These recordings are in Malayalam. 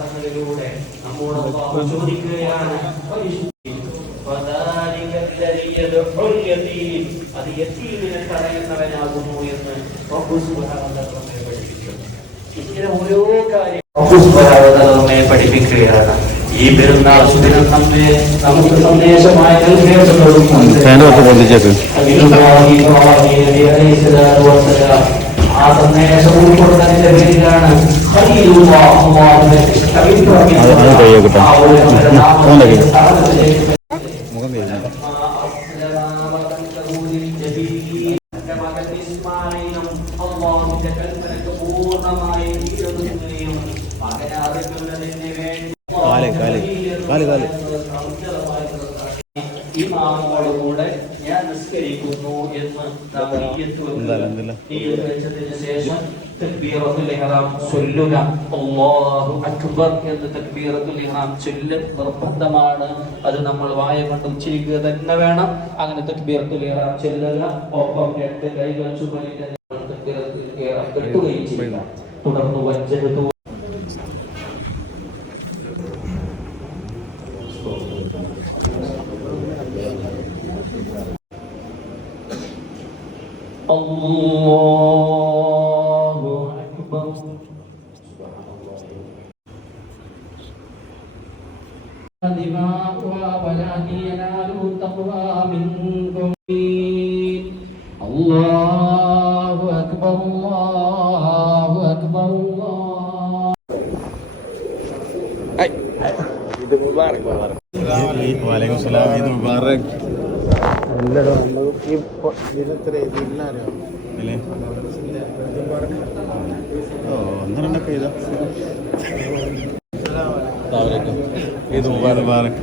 തങ്ങളിലൂടെ നമ്മോട് അല്ലാഹു ചോദിക്കുകയാണ്, അത് യതീമിനെ തടയുന്നവനാകുന്നു എന്ന് റബ്ബ് സുബ്ഹാനഹു വ തആല പഠിപ്പിച്ചു. ഇങ്ങനെ ഓരോ കാര്യം റബ്ബ് സുബ്ഹാനഹു വ തആല നമ്മെ പഠിപ്പിക്കുകയാണ്. ഈ പെരുന്നാൾ സുദിനം നമുക്ക് സന്ദേശമായ ആ സന്ദേശം ഉൾക്കൊള്ളുന്നതിന്റെ പേരിലാണ് ഇമാമോടുകൂടെ ഞാൻ നിസ്കരിക്കുന്നു എന്ന് ശേഷം തക്ബീറത്തുൽ ഇഹ്റാം ചൊല്ലുക. അല്ലാഹു അക്ബർ എന്ന് തക്ബീറത്തുൽ ഇഹ്റാം ചൊല്ലൽ നിർബന്ധമാണ്. അത് നമ്മൾ വായ കൊണ്ട് ഉച്ചരിക്കുക തന്നെ വേണം. അങ്ങനെ തക്ബീറത്തുൽ ഇഹ്റാം ചൊല്ലുക. ഒപ്പം രണ്ട് കൈകൾ ചുമലിന്റെ തക്ബീറത്തുൽ ഇഹ്റാം കെട്ടുകയും ചെയ്യുക. തുടർന്ന് വജ്ജഹതു അല്ലാഹു അക്ബർ ദിമാഉഹാ വലാ യനാലു തഖ്വാ മിൻകും അല്ലാഹു അക്ബർ അല്ലാഹു അക്ബർ ഈദ് മുബാറക്. വഅലൈക്കും സലാം. ഈദ് മുബാറക്. ഈദ് മുബാറക്.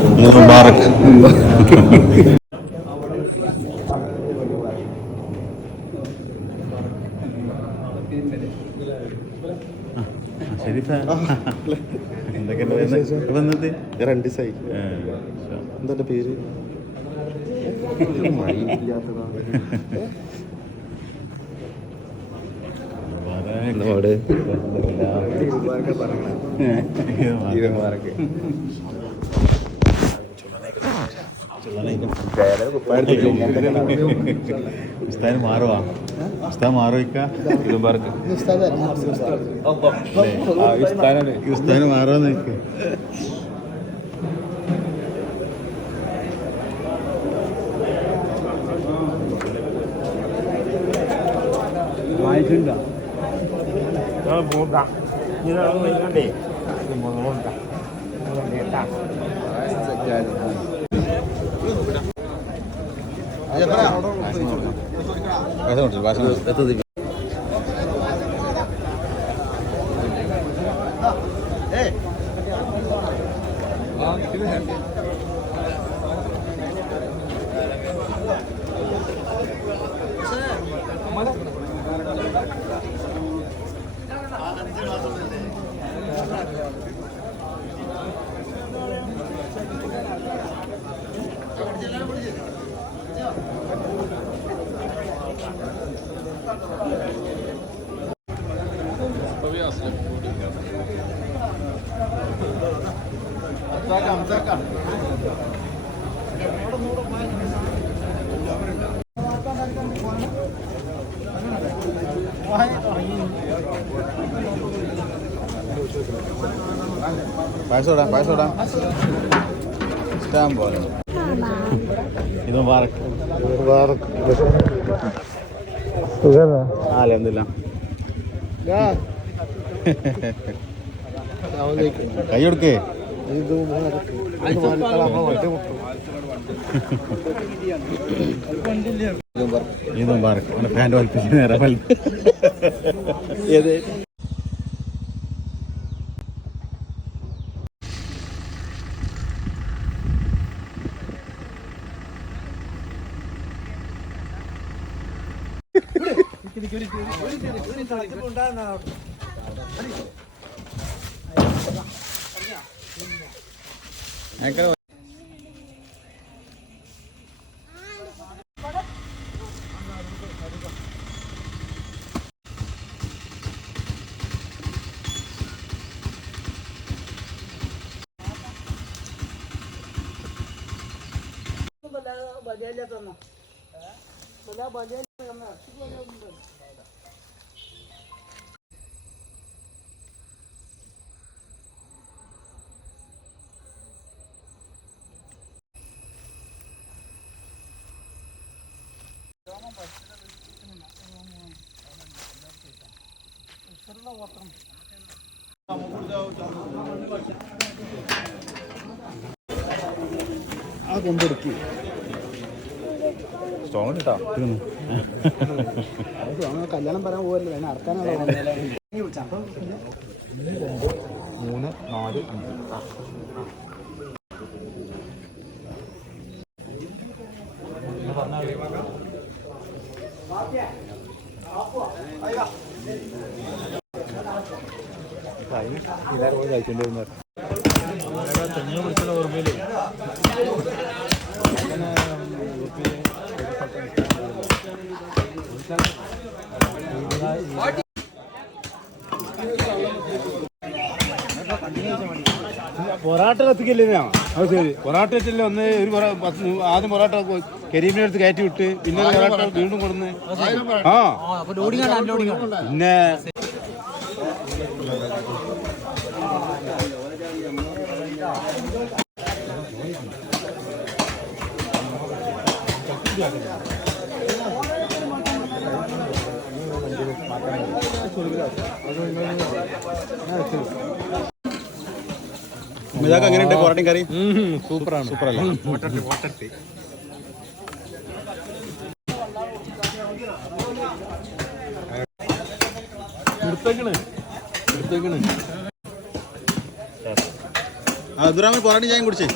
മുബാറക്. എന്താ പേര്? ഉസ്താദ് മാറുവാ? ഉസ്താദ് മാറുക ഉസ്താദിന് മാറുവാന്ന് നിൽക്ക്. വായിച്ചിട്ടുണ്ടോ? പായസോടാ ഇഷ്ടം പോലെ ഇത് മുബാറക് അൽഹംദുലില്ലാ കൈ കൊടുക്കേ ഇത് മുബാറക് പാൻറ് വലിപ്പിച്ച് നേരെ ഏത് ആ കൊണ്ടെടുക്കി സ്ട്രോങ് ഇട്ടാ കല്യാണം പറയാൻ പോകല്ലേ വേണം അറക്കാനുള്ള 3, 4, 5 ഇതാരും പോയി കഴിക്കേണ്ടി തെങ്ങ് പിടിച്ചുള്ള ഓർമ്മയില് പൊറാട്ട കത്തിക്കല്ലേ അത് ശരി പൊറാട്ട വെച്ചല്ലേ ഒന്ന് ഒരു ആദ്യം പൊറാട്ട കരീമിനെ അടുത്ത് കയറ്റി വിട്ട് പിന്നെ പൊറാട്ട വീണ്ടും കൊടുന്ന് പിന്നെ ഇതൊക്കെ എങ്ങനെയുണ്ട് പൊറോട്ടയും കറി? സൂപ്പറാണ്. സൂപ്പറല്ലേ? അബ്ദുറഹ്മാൻ പൊറോട്ട ചായം കുടിച്ചേ?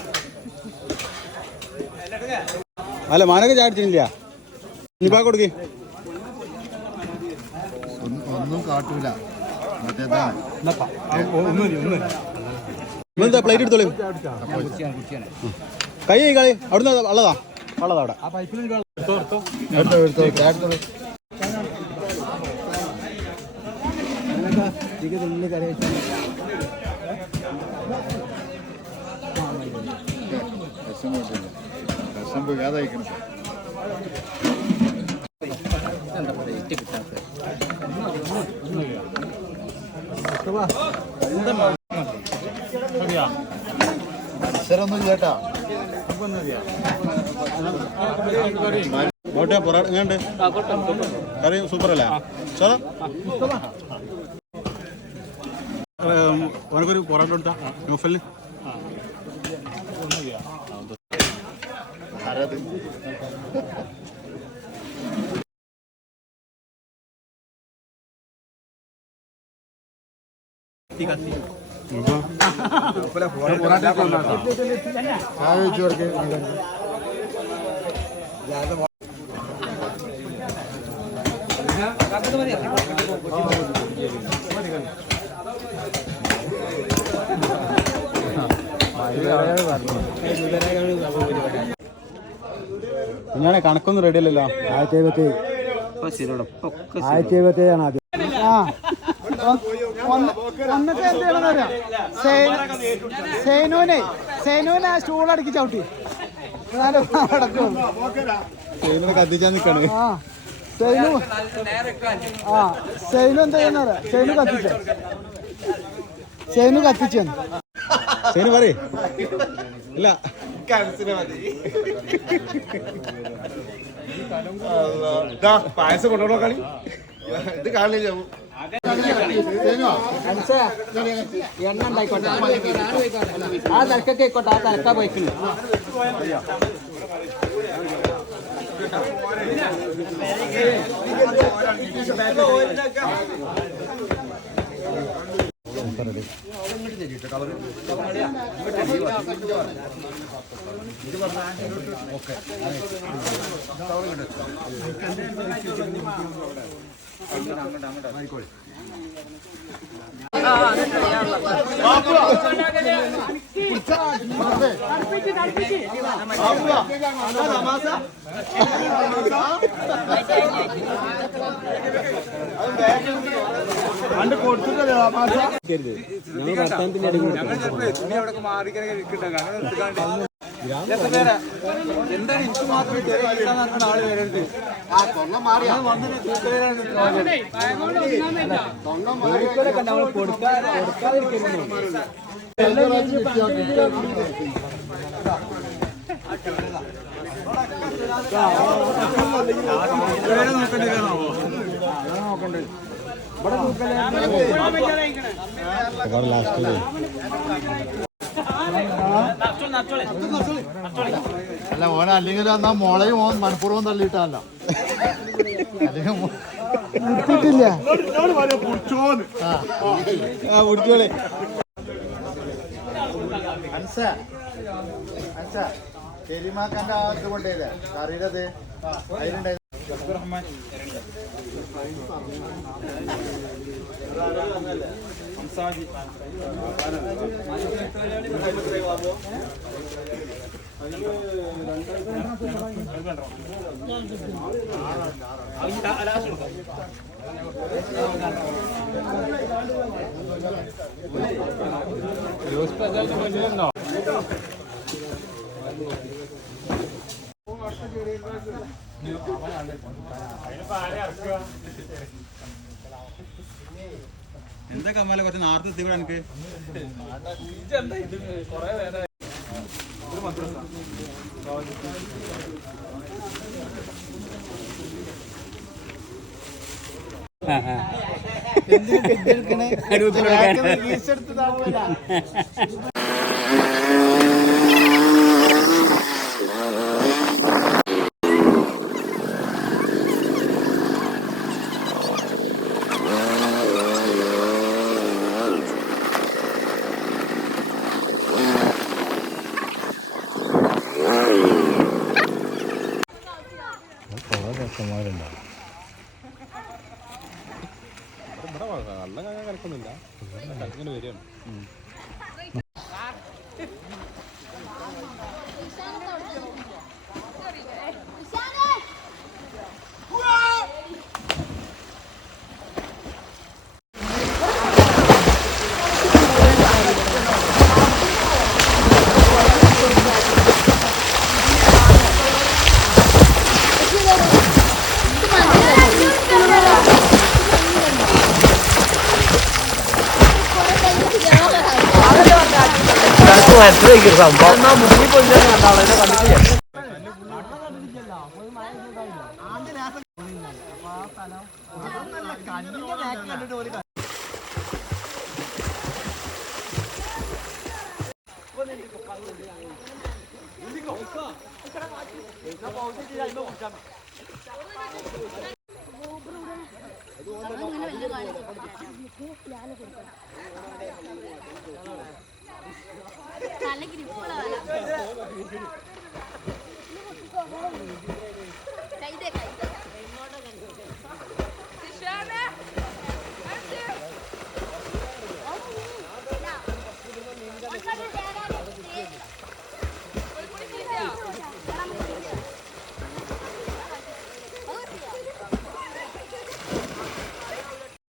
അല്ല മാനൊക്കെ ചായ അടിച്ചില്ല. ഇനിപ്പാ കൊടുക്കേ ഒന്നും കാട്ടൂല. എന്താ പ്ലേറ്റ് എടുത്തോളൂ. കൈ കളി അവിടുന്ന് ഉള്ളതാ അവിടെ മത്സരമൊന്നും ചേട്ടാ. പൊറോട്ട എങ്ങനെയുണ്ട്? കറി സൂപ്പർ അല്ലേ? ചോറ ഓനക്കൊരു പൊറോട്ട കൊടുത്താ മുഫല് കുഞ്ഞാണെ കണക്കൊന്നും റെഡി അല്ലല്ലോ 1770 ആണ് ആദ്യം. വന്നിട്ട് എന്താണെന്ന് സേനുവിനെ ആ സ്റ്റൂൾ അടക്കി ചവിട്ടി കത്തിച്ചാൻ നിക്കാണ്. സേനു എന്താ ചെയ്യുന്ന സേനു കത്തിച്ചു സേനു പറയേ ഇല്ല പായസം കൊണ്ടുപോകണോ കളി ഇത് കാണില്ല. എണ്ണ ഉണ്ടായിക്കോട്ടെ ആ തലക്കൊക്കെ ആയിക്കോട്ടെ ആ തലക്ക പോയിക്കുന്നു. എന്താണ് എനിക്ക് മാത്രം ആള് വരരുത്. അല്ല ഓന അല്ലെങ്കിൽ എന്നാ മോളെയും ഓൻ മനഃപൂർവ്വം തള്ളിയിട്ടല്ല കുടിച്ചോളെ ശരിമാക്കന്റെ ഇത് കൊണ്ടേല്ലേ കറിയിലത് അതിലുണ്ടായി. എന്താ കമ്മാലെ കുറച്ച് നേരത്തെ എത്തിക്കൂടെ എനിക്ക് തലക്ക്